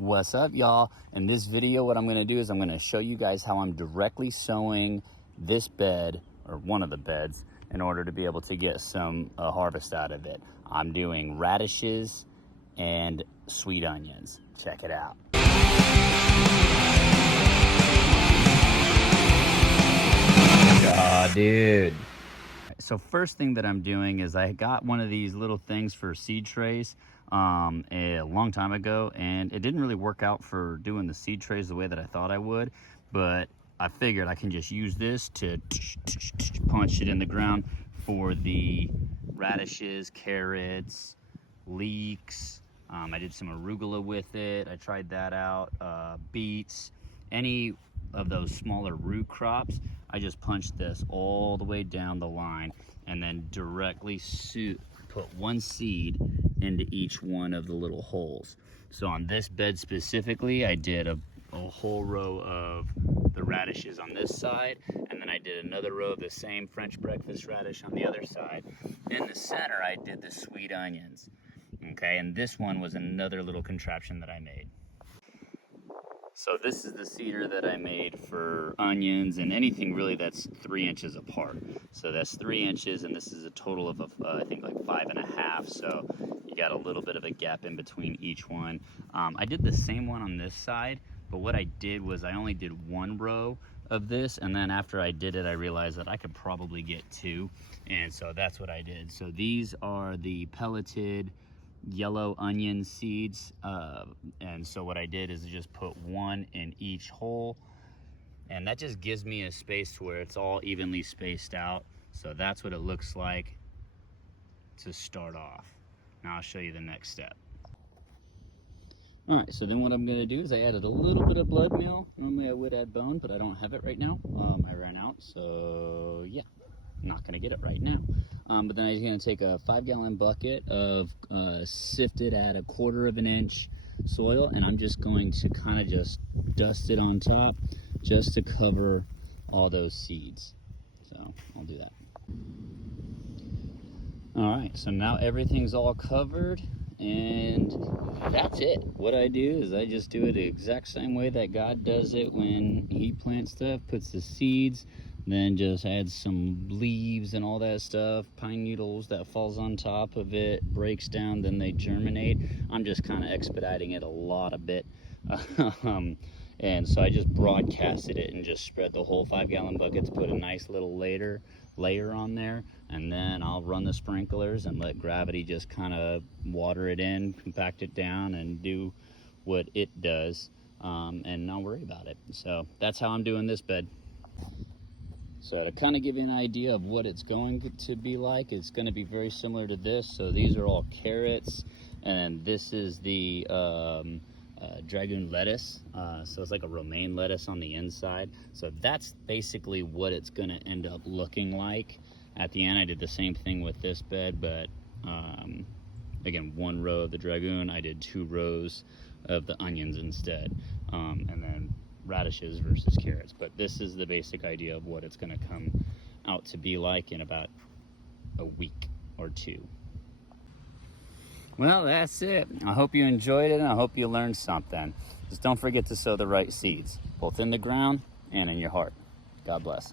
What's up, y'all? In this video, what I'm going to do is I'm going to show you guys how I'm directly sowing this bed, or one of the beds, in order to be able to get some harvest out of it. I'm doing radishes and sweet onions. Check it out. Oh, dude. So first thing that I'm doing is I got one of these little things for seed trays a long time ago, and it didn't really work out for doing the seed trays the way that I thought I would, but I figured I can just use this to punch it in the ground for the radishes, carrots, leeks. I did some arugula with it. I tried that out. Beets, any of those smaller root crops. I just punched this all the way down the line and then directly put one seed into each one of the little holes. So on this bed specifically, I did a whole row of the radishes on this side, and then I did another row of the same French breakfast radish on the other side. In the center, I did the sweet onions. Okay, and this one was another little contraption that I made. So this is the seeder that I made for onions and anything really that's 3 inches apart. So that's 3 inches, and this is a total of, I think, like 5.5. So you got a little bit of a gap in between each one. I did the same one on this side, but what I did was I only did one row of this, and then after I did it, I realized that I could probably get two, and so that's what I did. So these are the pelleted yellow onion seeds, and so what I did is just put one in each hole, and that just gives me a space to where it's all evenly spaced out. So that's what it looks like to start off. Now I'll show you the next step. All right, so then what I'm gonna do is I added a little bit of blood meal. Normally I would add bone, but I don't have it right now. I ran out, so yeah, I'm not gonna get it right now. But then I'm gonna take a 5-gallon bucket of sifted at 1/4 inch soil, and I'm just going to kind of just dust it on top just to cover all those seeds. So I'll do that. All right, so now everything's all covered, and that's it. What I do is I just do it the exact same way that God does it when he plants stuff, puts the seeds, then just adds some leaves and all that stuff, pine needles that falls on top of it, breaks down, then they germinate. I'm just kind of expediting it a bit. And so I just broadcasted it and just spread the whole 5-gallon buckets, put a nice little layer on there, and then I'll run the sprinklers and let gravity just kind of water it in, compact it down, and do what it does, and not worry about it. So that's how I'm doing this bed. So to kind of give you an idea of what it's going to be like, it's going to be very similar to this. So these are all carrots, and this is the dragoon lettuce. So it's like a romaine lettuce on the inside. So that's basically what it's going to end up looking like. At the end, I did the same thing with this bed, but again, one row of the dragoon, I did 2 rows of the onions instead, and then radishes versus carrots. But this is the basic idea of what it's going to come out to be like in about a week or 2. Well, that's it. I hope you enjoyed it, and I hope you learned something. Just don't forget to sow the right seeds, both in the ground and in your heart. God bless.